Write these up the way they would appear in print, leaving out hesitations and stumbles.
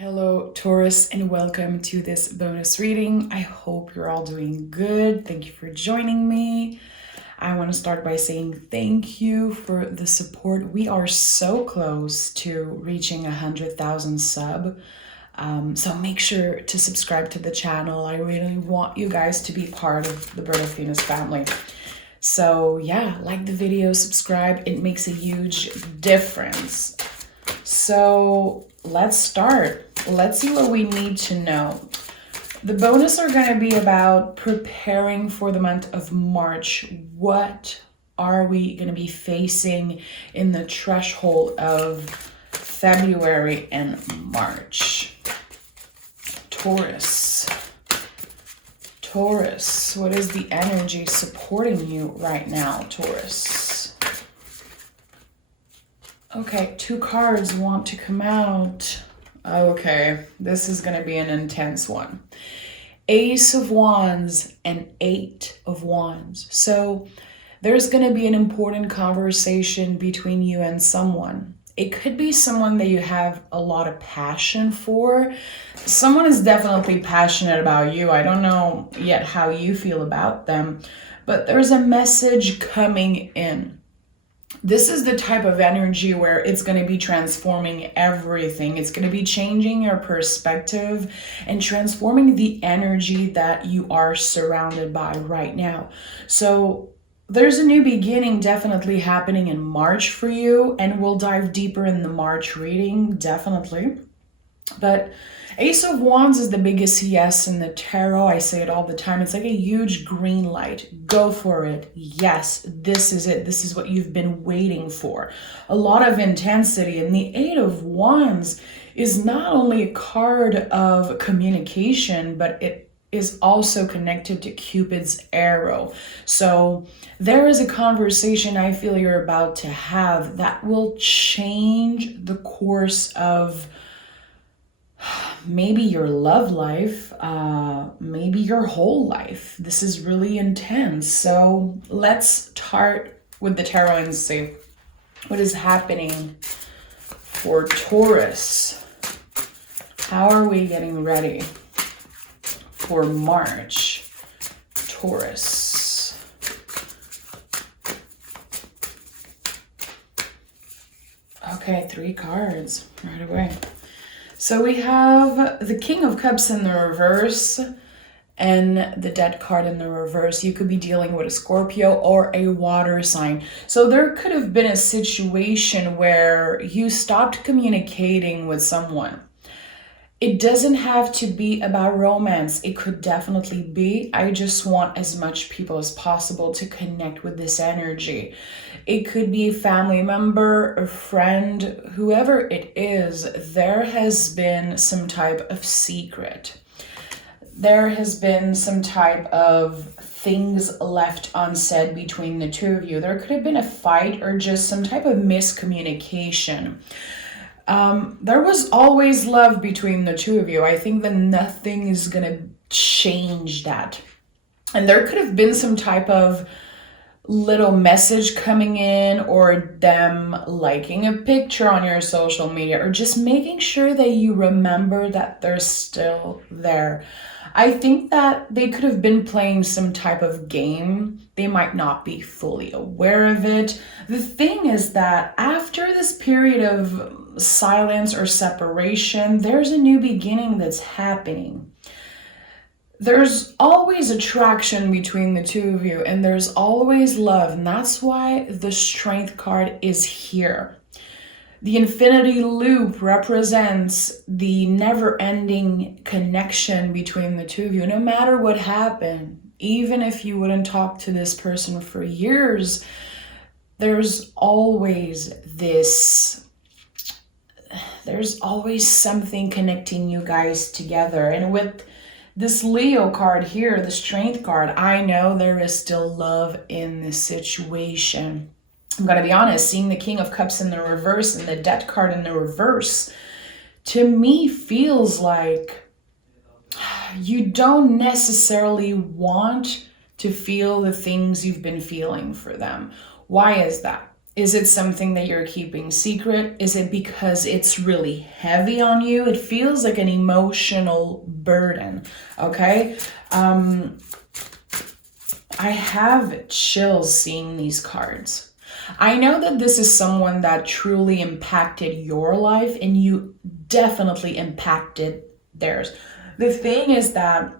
Hello, Taurus, and welcome to this bonus reading. I hope you're all doing good. Thank you for joining me. I want to start by saying thank you for the support. We are so close to reaching 100,000 sub. So make sure to subscribe to the channel. I really want you guys to be part of the Bird of Venus family. So yeah, like the video, subscribe. It makes a huge difference. So let's start. Let's see what we need to know. The bonus are going to be about preparing for the month of March. What are we going to be facing in the threshold of February and March? Taurus. Taurus, what is the energy supporting you right now, Taurus? Okay, 2 cards want to come out. Okay, this is going to be an intense one. Ace of Wands and 8 of Wands. So there's going to be an important conversation between you and someone. It could be someone that you have a lot of passion for. Someone is definitely passionate about you. I don't know yet how you feel about them, but there's a message coming in. This is the type of energy where it's going to be transforming everything. It's going to be changing your perspective and transforming the energy that you are surrounded by right now. So there's a new beginning definitely happening in March for you, and we'll dive deeper in the March reading, definitely. But Ace of Wands is the biggest yes in the tarot. I say it all the time. It's like a huge green light. Go for it. Yes, this is it. This is what you've been waiting for. A lot of intensity. And the 8 of Wands is not only a card of communication, but it is also connected to Cupid's arrow. So there is a conversation I feel you're about to have that will change the course of maybe your love life, maybe your whole life. This is really intense. So let's start with the tarot and see what is happening for Taurus. How are we getting ready for March, Taurus? Okay, 3 cards right away. So we have the King of Cups in the reverse and the Death card in the reverse. You could be dealing with a Scorpio or a water sign. So there could have been a situation where you stopped communicating with someone. It doesn't have to be about romance. It could definitely be. I just want as much people as possible to connect with this energy. It could be a family member, a friend, whoever it is. There has been some type of secret. There has been some type of things left unsaid between the two of you. There could have been a fight or just some type of miscommunication. There was always love between the two of you. I think that nothing is going to change that. And there could have been some type of little message coming in, or them liking a picture on your social media, or just making sure that you remember that they're still there. I think that they could have been playing some type of game. They might not be fully aware of it. The thing is that after this period of silence or separation, there's a new beginning that's happening. There's always attraction between the two of you, and there's always love, and that's why the Strength card is here. The infinity loop represents the never-ending connection between the two of you. No matter what happened, even if you wouldn't talk to this person for years, there's always something connecting you guys together. And with this Leo card here, the Strength card, I know there is still love in this situation. I'm going to be honest, seeing the King of Cups in the reverse and the Death card in the reverse, to me feels like you don't necessarily want to feel the things you've been feeling for them. Why is that? Is it something that you're keeping secret? Is it because it's really heavy on you? It feels like an emotional burden, okay? I have chills seeing these cards. I know that this is someone that truly impacted your life, and you definitely impacted theirs. The thing is that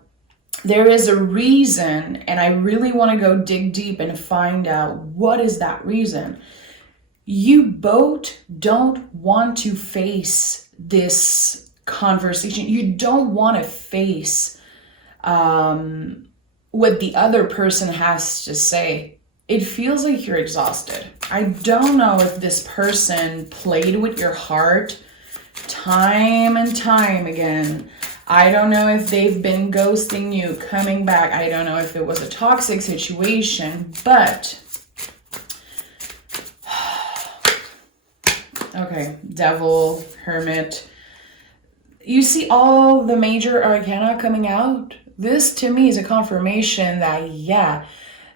there is a reason, and I really want to go dig deep and find out what is that reason. You both don't want to face this conversation. You don't want to face what the other person has to say. It feels like you're exhausted. I don't know if this person played with your heart time and time again. I don't know if they've been ghosting you, coming back. I don't know if it was a toxic situation, but okay, Devil, Hermit. You see all the major arcana coming out? This to me is a confirmation that, yeah,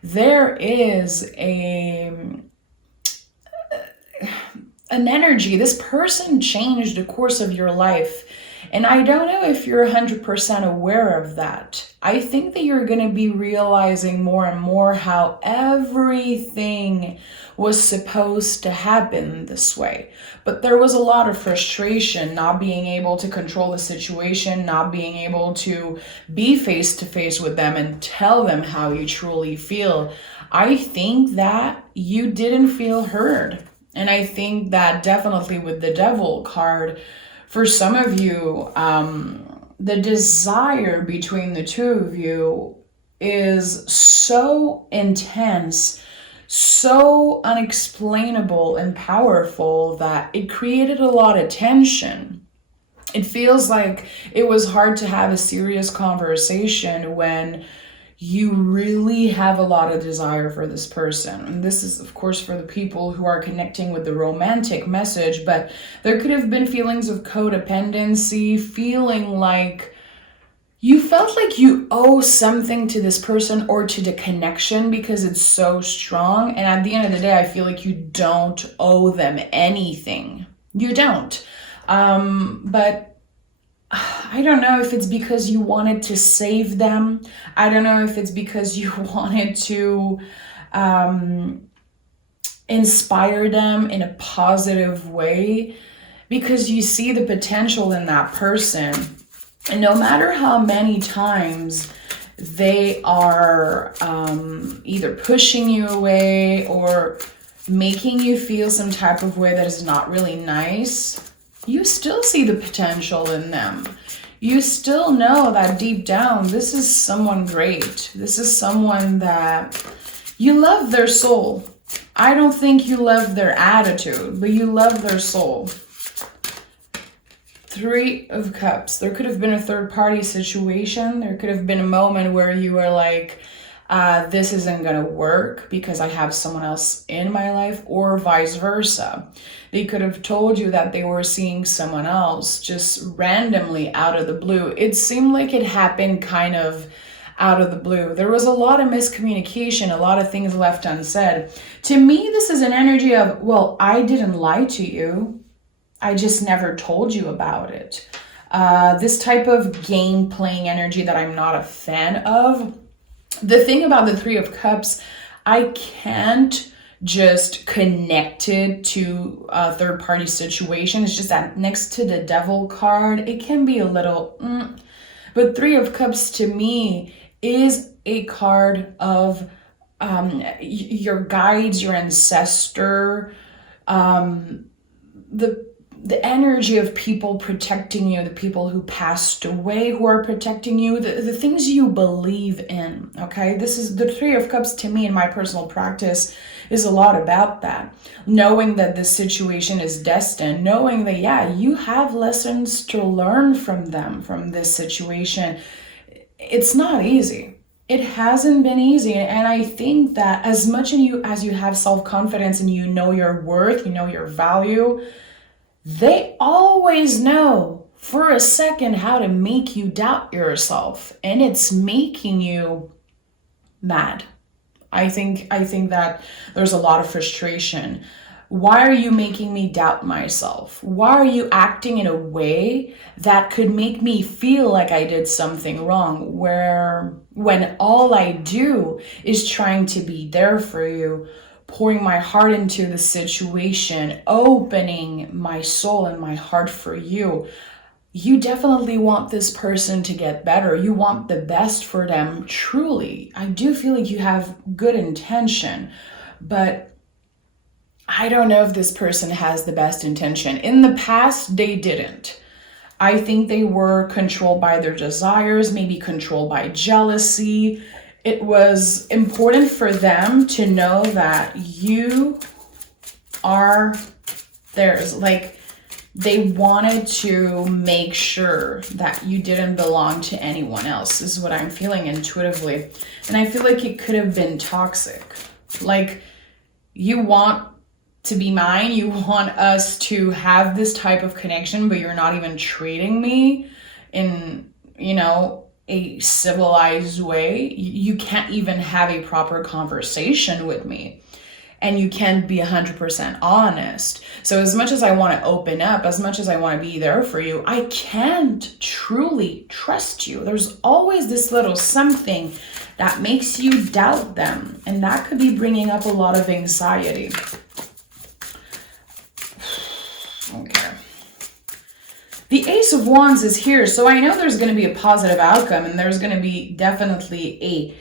there is an energy. This person changed the course of your life. And I don't know if you're 100% aware of that. I think that you're going to be realizing more and more how everything was supposed to happen this way. But there was a lot of frustration, not being able to control the situation, not being able to be face to face with them and tell them how you truly feel. I think that you didn't feel heard. And I think that definitely with the Devil card, for some of you, the desire between the two of you is so intense, so unexplainable and powerful that it created a lot of tension. It feels like it was hard to have a serious conversation when you really have a lot of desire for this person. And this is, of course, for the people who are connecting with the romantic message, but there could have been feelings of codependency, feeling like you felt like you owe something to this person or to the connection because it's so strong. And at the end of the day, I feel like you don't owe them anything. You don't. But I don't know if it's because you wanted to save them. I don't know if it's because you wanted to inspire them in a positive way, because you see the potential in that person. And no matter how many times they are either pushing you away or making you feel some type of way that is not really nice, you still see the potential in them. You still know that deep down, this is someone great. This is someone that you love their soul. I don't think you love their attitude, but you love their soul. 3 of Cups. There could have been a third party situation. There could have been a moment where you were like, this isn't going to work because I have someone else in my life, or vice versa. They could have told you that they were seeing someone else just randomly out of the blue. It seemed like it happened kind of out of the blue. There was a lot of miscommunication, a lot of things left unsaid. To me, this is an energy of, well, I didn't lie to you. I just never told you about it. This type of game playing energy that I'm not a fan of. The thing about the 3 of Cups, I can't just connect it to a third party situation. It's just that next to the Devil card, it can be a little, but 3 of Cups to me is a card of your guides, your ancestor, the energy of people protecting you, the people who passed away who are protecting you, the things you believe in, okay? This is the 3 of Cups to me in my personal practice is a lot about that. Knowing that this situation is destined, knowing that, yeah, you have lessons to learn from them, from this situation. It's not easy. It hasn't been easy. And I think that as much as you have self-confidence and you know your worth, you know your value, they always know for a second how to make you doubt yourself, and it's making you mad. I think that there's a lot of frustration. Why are you making me doubt myself? Why are you acting in a way that could make me feel like I did something wrong, when all I do is trying to be there for you, pouring my heart into the situation, opening my soul and my heart for you? You definitely want this person to get better. You want the best for them, truly. I do feel like you have good intention, but I don't know if this person has the best intention. In the past, they didn't. I think they were controlled by their desires, maybe controlled by jealousy. It was important for them to know that you are theirs. Like, they wanted to make sure that you didn't belong to anyone else, is what I'm feeling intuitively. And I feel like it could have been toxic. Like, you want to be mine, you want us to have this type of connection, but you're not even treating me in, a civilized way. You can't even have a proper conversation with me, and you can't be 100% honest. So as much as I want to open up, as much as I want to be there for you, I can't truly trust you. There's always this little something that makes you doubt them, and that could be bringing up a lot of anxiety. Okay. The Ace of Wands is here, so I know there's going to be a positive outcome, and there's going to be definitely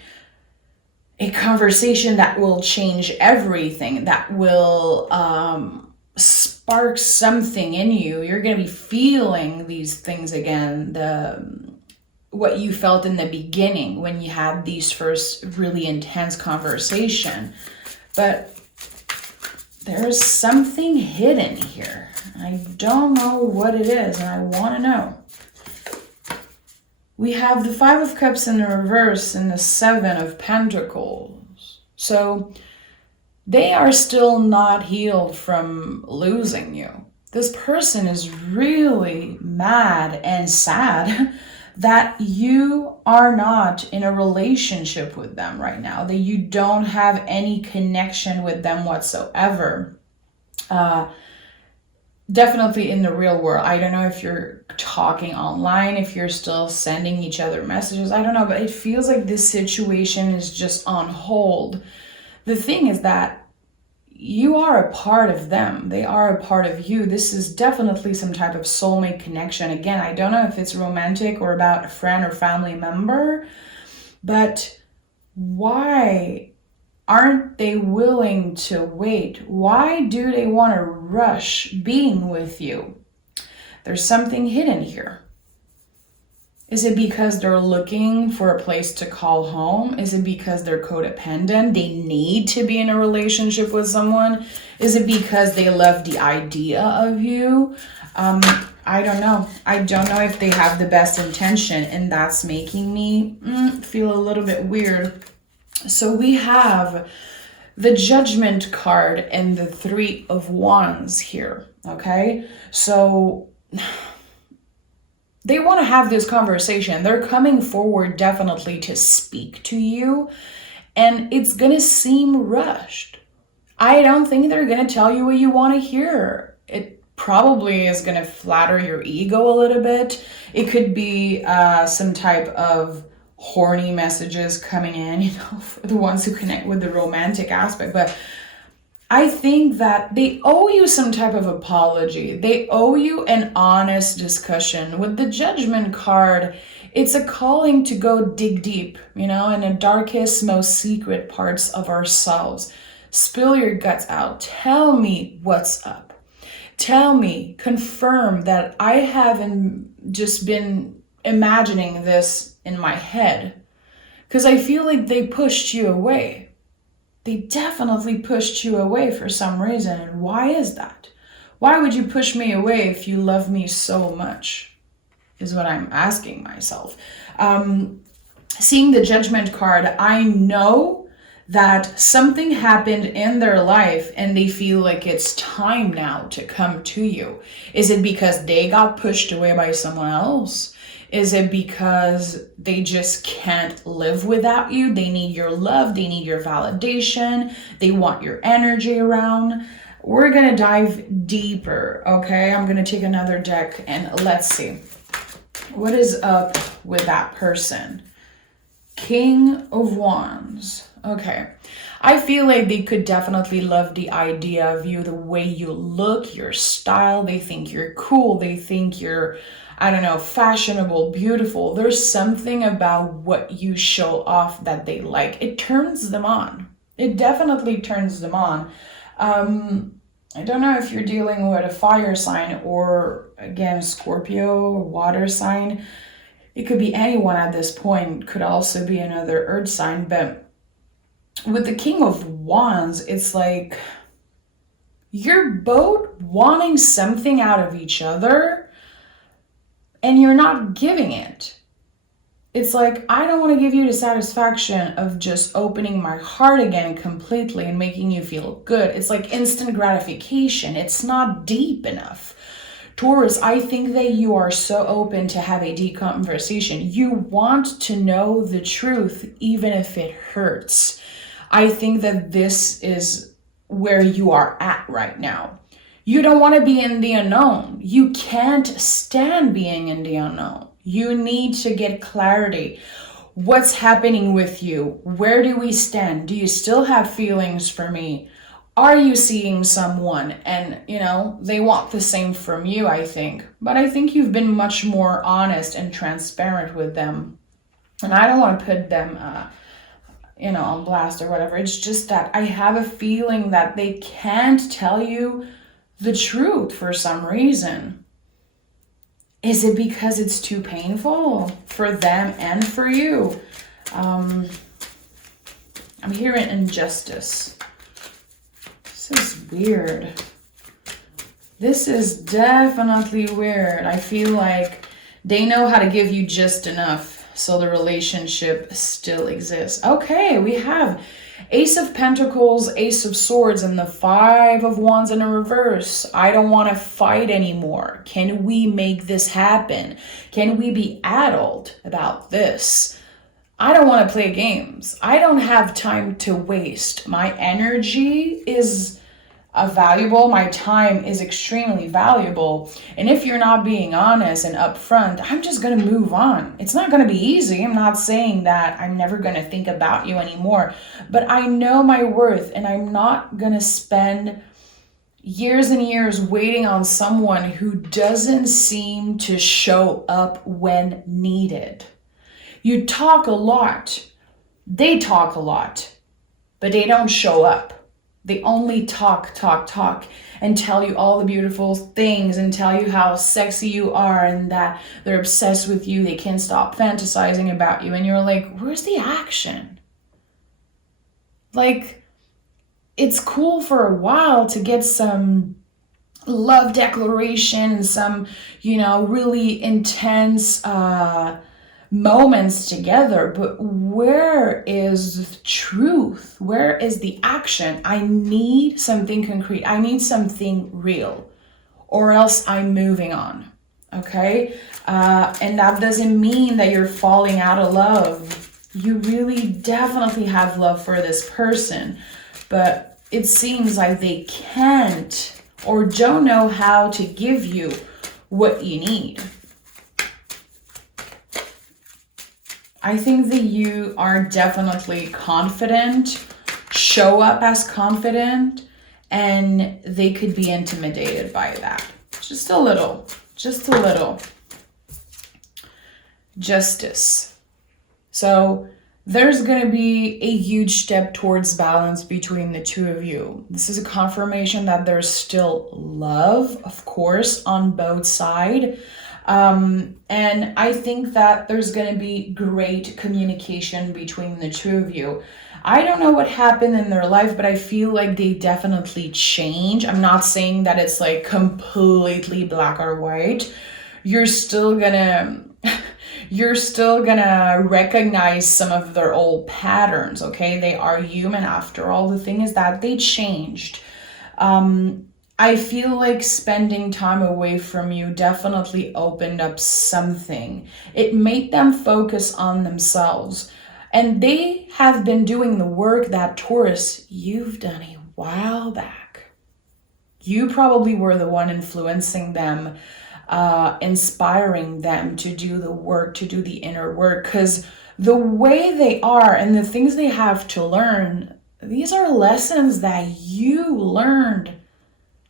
a conversation that will change everything, that will spark something in you. You're going to be feeling these things again, what you felt in the beginning when you had these first really intense conversation. But there's something hidden here. I don't know what it is, and I want to know. We have the Five of Cups in the reverse and the Seven of Pentacles. So they are still not healed from losing you. This person is really mad and sad that you are not in a relationship with them right now, that you don't have any connection with them whatsoever. Definitely in the real world. I don't know if you're talking online, if you're still sending each other messages. I don't know, but it feels like this situation is just on hold. The thing is that you are a part of them. They are a part of you. This is definitely some type of soulmate connection. Again, I don't know if it's romantic or about a friend or family member, but why aren't they willing to wait? Why do they want to rush being with you? There's something hidden here. Is it because they're looking for a place to call home? Is it because they're codependent? They need to be in a relationship with someone? Is it because they love the idea of you? I don't know. I don't know if they have the best intention, and that's making me feel a little bit weird. So we have the Judgment card and the Three of Wands here, okay? So they want to have this conversation. They're coming forward definitely to speak to you, and it's going to seem rushed. I don't think they're going to tell you what you want to hear. It probably is going to flatter your ego a little bit. It could be some type of horny messages coming in, for the ones who connect with the romantic aspect. But I think that they owe you some type of apology. They owe you an honest discussion. With the Judgment card, it's a calling to go dig deep, in the darkest, most secret parts of ourselves. Spill your guts out. Tell me what's up. Tell me, confirm that I haven't just been imagining this in my head, because I feel like they pushed you away. They definitely pushed you away for some reason. And why is that? Why would you push me away if you love me so much, is what I'm asking myself. Seeing the Judgment card, I know that something happened in their life and they feel like it's time now to come to you. Is it because they got pushed away by someone else? Is it because they just can't live without you? They need your love. They need your validation. They want your energy around. We're going to dive deeper, okay? I'm going to take another deck and let's see. What is up with that person? King of Wands. Okay. I feel like they could definitely love the idea of you, the way you look, your style. They think you're cool. They think you're, I don't know, fashionable, beautiful. There's something about what you show off that they like. It turns them on. It definitely turns them on. I don't know if you're dealing with a fire sign or, again, Scorpio, water sign. It could be anyone at this point. Could also be another earth sign. But with the King of Wands, it's like you're both wanting something out of each other and you're not giving it. It's like, I don't want to give you the satisfaction of just opening my heart again completely and making you feel good. It's like instant gratification. It's not deep enough. Taurus, I think that you are so open to have a deep conversation. You want to know the truth, even if it hurts. I think that this is where you are at right now. You don't want to be in the unknown. You can't stand being in the unknown. You need to get clarity. What's happening with you? Where do we stand? Do you still have feelings for me? Are you seeing someone? And, they want the same from you, I think. But I think you've been much more honest and transparent with them. And I don't want to put them, on blast or whatever. It's just that I have a feeling that they can't tell you the truth for some reason. Is it because it's too painful for them and for you? I'm hearing injustice. This is weird. This is definitely weird. I feel like they know how to give you just enough so the relationship still exists. Okay, we have Ace of Pentacles, Ace of Swords, and the Five of Wands in a reverse. I don't want to fight anymore. Can we make this happen? Can we be adult about this? I don't want to play games. I don't have time to waste. My energy is valuable. My time is extremely valuable. And if you're not being honest and upfront, I'm just going to move on. It's not going to be easy. I'm not saying that I'm never going to think about you anymore, but I know my worth and I'm not going to spend years and years waiting on someone who doesn't seem to show up when needed. You talk a lot. They talk a lot, but they don't show up. They only talk, and tell you all the beautiful things and tell you how sexy you are and that they're obsessed with you. They can't stop fantasizing about you. And you're like, where's the action? Like, it's cool for a while to get some love declaration, some, really intense moments together, but where is the truth? Where is the action? I need something concrete. I need something real, or else I'm moving on. Okay? And that doesn't mean that you're falling out of love. You really definitely have love for this person, but it seems like they can't or don't know how to give you what you need. I think that you are definitely confident, show up as confident, and they could be intimidated by that. Just a little. Justice. So there's going to be a huge step towards balance between the two of you. This is a confirmation that there's still love, of course, on both sides. And I think that there's going to be great communication between the two of you. I don't know what happened in their life, but I feel like they definitely change. I'm not saying that it's like completely black or white. You're still gonna recognize some of their old patterns, okay? They are human after all. The thing is that they changed. I feel like spending time away from you definitely opened up something. It made them focus on themselves. And they have been doing the work that, Taurus, you've done a while back. You probably were the one influencing them, inspiring them to do the work, to do the inner work, because the way they are and the things they have to learn, these are lessons that you learned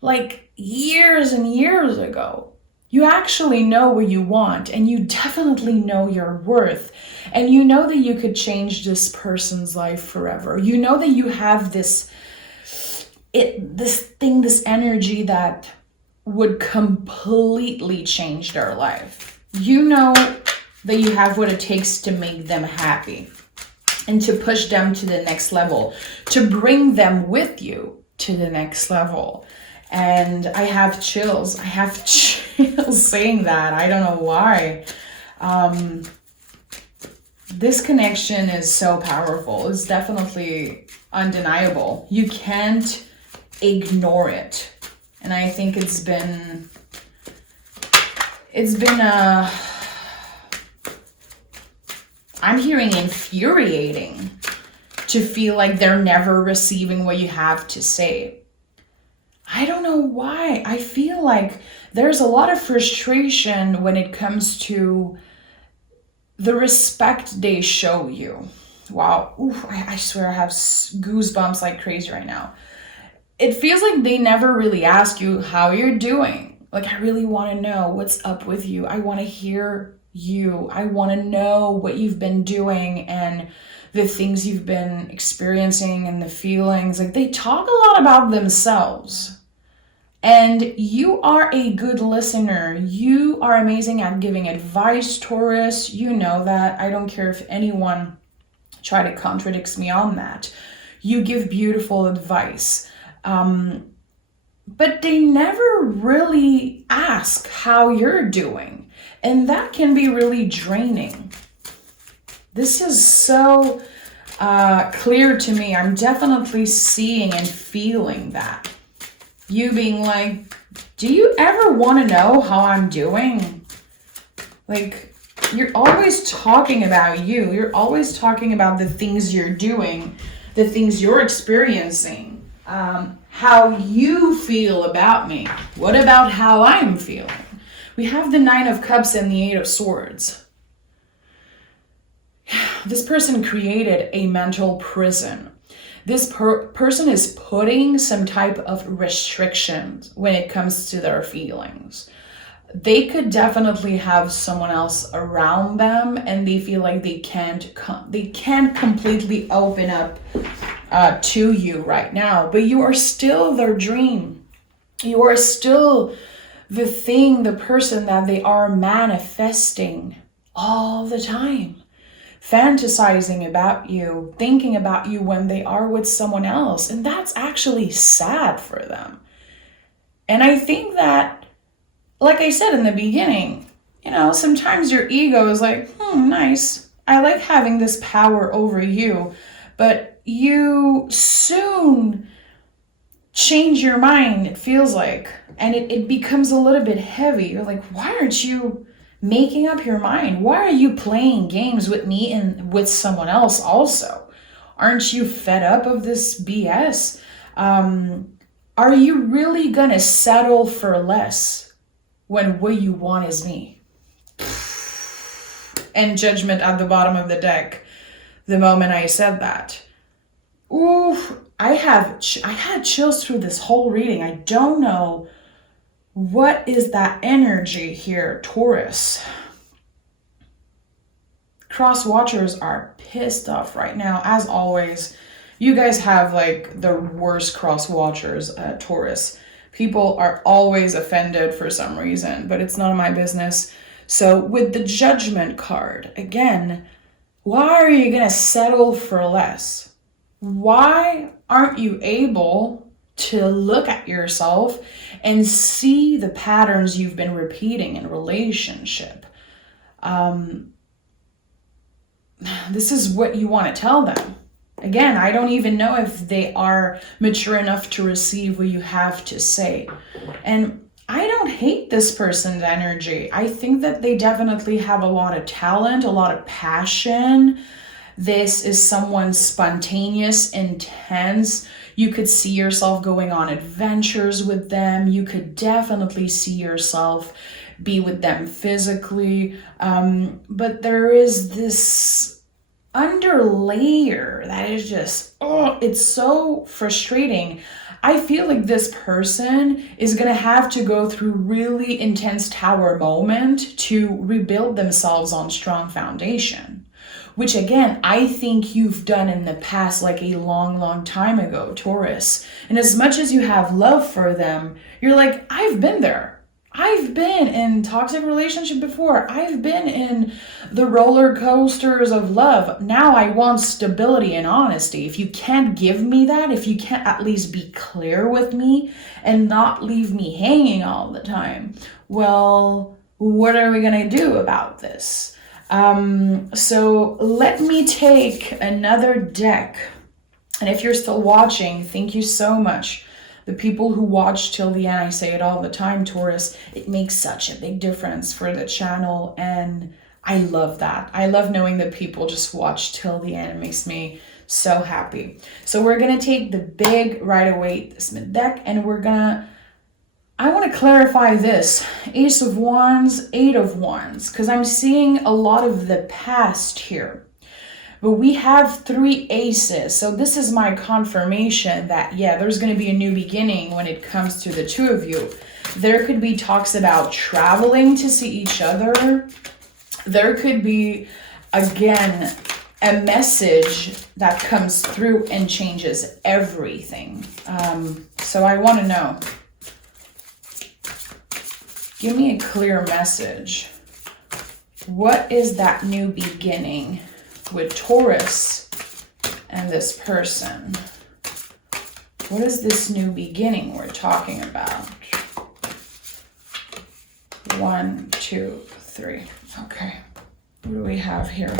like years and years ago. You actually know what you want, and you definitely know your worth, and you know that you could change this person's life forever. You know that you have this energy that would completely change their life. You know that you have what it takes to make them happy and to push them to the next level, to bring them with you to the next level. And I have chills. I have chills saying that. I don't know why. This connection is so powerful. It's definitely undeniable. You can't ignore it. And I think it's been I'm hearing infuriating to feel like they're never receiving what you have to say. I don't know why. I feel like there's a lot of frustration when it comes to the respect they show you. Wow. Oof, I swear I have goosebumps like crazy right now. It feels like they never really ask you how you're doing. Like, I really want to know what's up with you. I want to hear you. I want to know what you've been doing and the things you've been experiencing and the feelings. Like, they talk a lot about themselves. And you are a good listener. You are amazing at giving advice, Taurus. You know that. I don't care if anyone try to contradict me on that. You give beautiful advice. But they never really ask how you're doing. And that can be really draining. This is so clear to me. I'm definitely seeing and feeling that. You being like, do you ever want to know how I'm doing? Like, you're always talking about you. You're always talking about the things you're doing, the things you're experiencing, how you feel about me. What about how I'm feeling? We have the 9 of Cups and the 8 of Swords. This person created a mental prison. This person is putting some type of restrictions when it comes to their feelings. They could definitely have someone else around them, and they feel like they can't completely open up to you right now. But you are still their dream. You are still the person that they are manifesting all the time. Fantasizing about you, thinking about you when they are with someone else. And that's actually sad for them. And I think that, like I said in the beginning, sometimes your ego is like, nice. I like having this power over you. But you soon change your mind, it feels like. And it becomes a little bit heavy. You're like, why aren't you making up your mind? Why are you playing games with me and with someone else also? Aren't you fed up of this BS? Are you really gonna settle for less when what you want is me? And Judgment at the bottom of the deck the moment I said that. Ooh, I had chills through this whole reading. I don't know what is that energy here, Taurus. Cross watchers are pissed off right now, as always. You guys have like the worst cross watchers, Taurus. People are always offended for some reason, but it's none of my business. So with the Judgment card, again, why are you gonna settle for less? Why aren't you able to look at yourself and see the patterns you've been repeating in relationship? This is what you want to tell them. Again, I don't even know if they are mature enough to receive what you have to say. And I don't hate this person's energy. I think that they definitely have a lot of talent, a lot of passion. This is someone spontaneous, intense. You could see yourself going on adventures with them. You could definitely see yourself be with them physically. But there is this under layer that is just, oh, it's so frustrating. I feel like this person is going to have to go through really intense tower moment to rebuild themselves on strong foundation, which again, I think you've done in the past, like a long, long time ago, Taurus. And as much as you have love for them, you're like, I've been there. I've been in toxic relationship before. I've been in the roller coasters of love. Now I want stability and honesty. If you can't give me that, if you can't at least be clear with me and not leave me hanging all the time, well, what are we going to do about this? So let me take another deck. And if you're still watching, thank you so much. The people who watch till the end, I say it all the time, Taurus, it makes such a big difference for the channel. And I love that. I love knowing that people just watch till the end. It makes me so happy. So we're going to take the big Rider-Waite Smith deck, and I want to clarify this. Ace of Wands, Eight of Wands, because I'm seeing a lot of the past here. But we have 3 aces. So this is my confirmation that, yeah, there's going to be a new beginning when it comes to the two of you. There could be talks about traveling to see each other. There could be, again, a message that comes through and changes everything. So I want to know. Give me a clear message. What is that new beginning with Taurus and this person? What is this new beginning we're talking about? 1, 2, 3. Okay. What do we have here?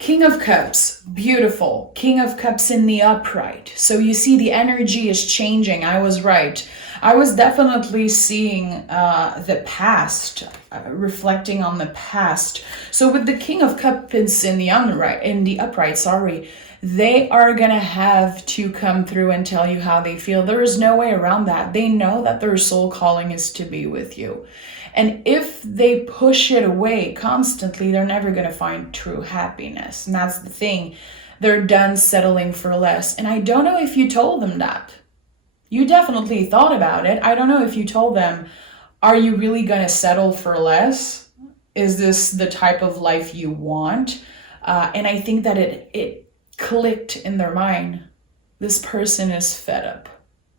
King of Cups, beautiful. King of Cups in the upright. So you see the energy is changing. I was right. I was definitely seeing the past, reflecting on the past. So with the King of Cups in the upright, they are gonna have to come through and tell you how they feel. There is no way around that. They know that their soul calling is to be with you. And if they push it away constantly, they're never going to find true happiness. And that's the thing. They're done settling for less. And I don't know if you told them that. You definitely thought about it. I don't know if you told them, are you really going to settle for less? Is this the type of life you want? And I think that it clicked in their mind. This person is fed up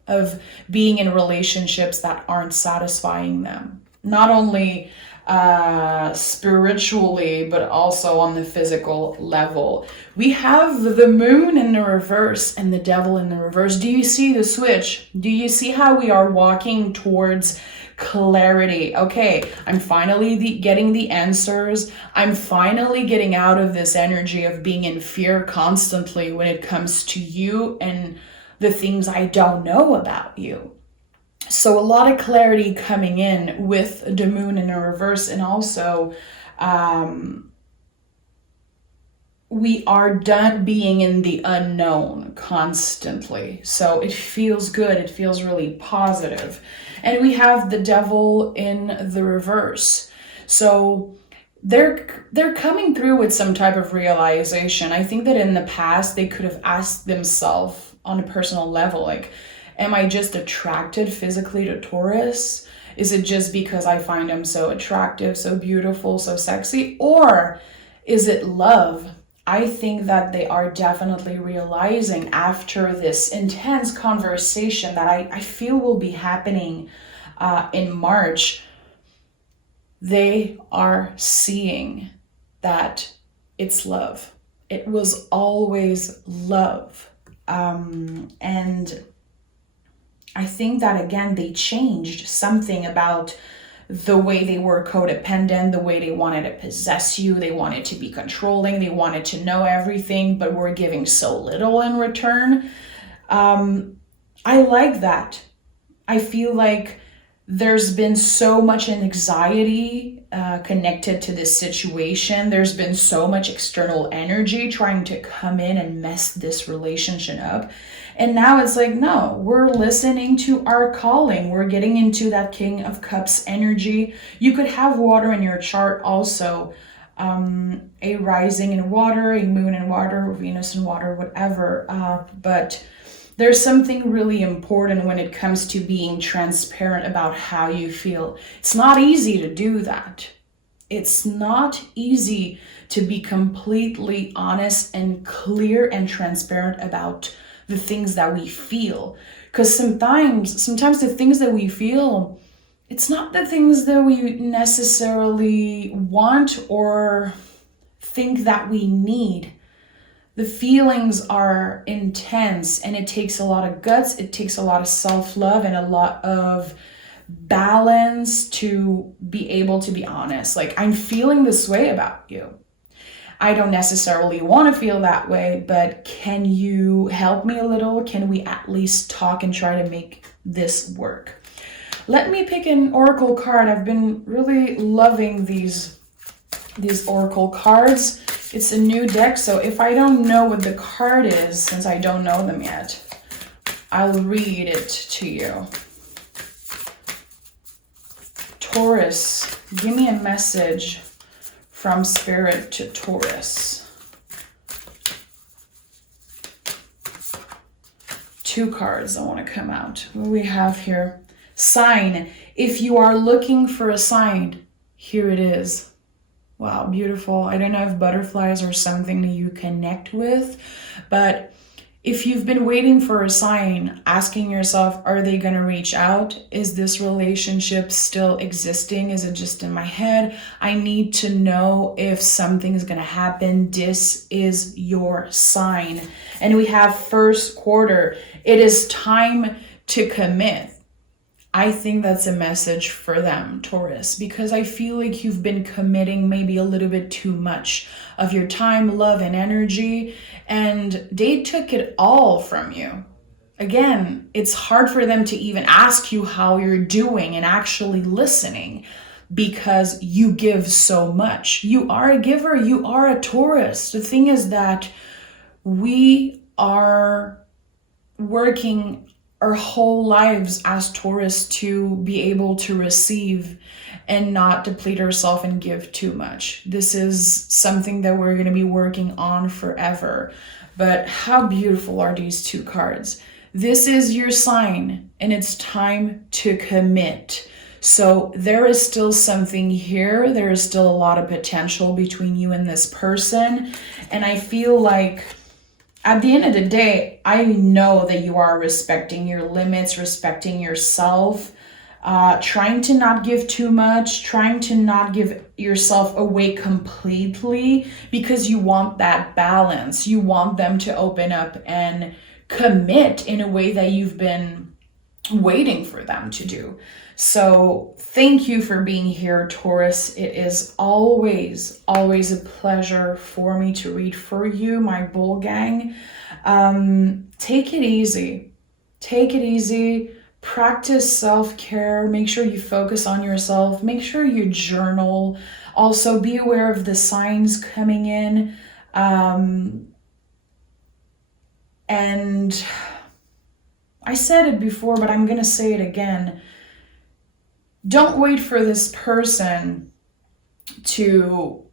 of being in relationships that aren't satisfying them. Not only spiritually, but also on the physical level. We have the moon in the reverse and the devil in the reverse. Do you see the switch? Do you see how we are walking towards clarity? Okay, I'm finally getting the answers. I'm finally getting out of this energy of being in fear constantly when it comes to you and the things I don't know about you. So a lot of clarity coming in with the moon in a reverse, and also we are done being in the unknown constantly. So it feels good. It feels really positive. And we have the devil in the reverse. So they're coming through with some type of realization. I think that in the past they could have asked themselves on a personal level, like, am I just attracted physically to Taurus? Is it just because I find him so attractive, so beautiful, so sexy? Or is it love? I think that they are definitely realizing after this intense conversation that I feel will be happening in March, they are seeing that it's love. It was always love. And I think that, again, they changed something about the way they were codependent, the way they wanted to possess you, they wanted to be controlling, they wanted to know everything, but were giving so little in return. I like that. I feel like there's been so much anxiety connected to this situation. There's been so much external energy trying to come in and mess this relationship up. And now it's like, no, we're listening to our calling. We're getting into that King of Cups energy. You could have water in your chart also. A rising in water, a moon in water, Venus in water, whatever. But there's something really important when it comes to being transparent about how you feel. It's not easy to do that. It's not easy to be completely honest and clear and transparent about the things that we feel. Because sometimes the things that we feel, it's not the things that we necessarily want or think that we need. The feelings are intense, and it takes a lot of guts, it takes a lot of self-love and a lot of balance to be able to be honest. Like, I'm feeling this way about you. I don't necessarily want to feel that way, but can you help me a little? Can we at least talk and try to make this work? Let me pick an oracle card. I've been really loving these oracle cards. It's a new deck, so if I don't know what the card is, since I don't know them yet, I'll read it to you. Taurus, give me a message from Spirit to Taurus. 2 cards I want to come out. What do we have here? Sign. If you are looking for a sign, here it is. Wow, beautiful. I don't know if butterflies are something that you connect with, but if you've been waiting for a sign, asking yourself, are they going to reach out? Is this relationship still existing? Is it just in my head? I need to know if something is going to happen. This is your sign. And we have first quarter. It is time to commit. I think that's a message for them, Taurus, because I feel like you've been committing maybe a little bit too much of your time, love, and energy, and they took it all from you. Again, it's hard for them to even ask you how you're doing and actually listening because you give so much. You are a giver, you are a Taurus. The thing is that we are working our whole lives as Taurus to be able to receive and not deplete ourselves and give too much. This is something that we're going to be working on forever. But how beautiful are these 2 cards? This is your sign, and it's time to commit. So there is still something here. There is still a lot of potential between you and this person. And I feel like at the end of the day, I know that you are respecting your limits, respecting yourself, trying to not give too much, trying to not give yourself away completely because you want that balance. You want them to open up and commit in a way that you've been waiting for them to do. So thank you for being here, Taurus. It is always a pleasure for me to read for you, my bull gang. Take it easy. Take it easy. Practice self-care. Make sure you focus on yourself. Make sure you journal. Also, be aware of the signs coming in. And I said it before, but I'm going to say it again. Don't wait for this person to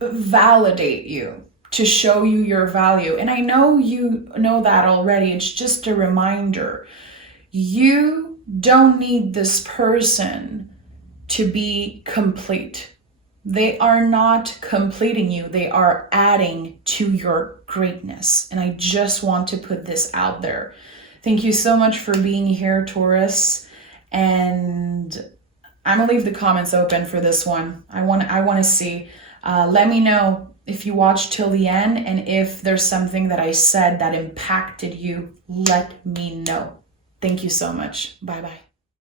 validate you, to show you your value. And I know you know that already. It's just a reminder. You don't need this person to be complete. They are not completing you. They are adding to your greatness. And I just want to put this out there. Thank you so much for being here, Taurus. And I'm gonna leave the comments open for this one. I want to see. Let me know if you watched till the end, and if there's something that I said that impacted you, let me know. Thank you so much. Bye-bye.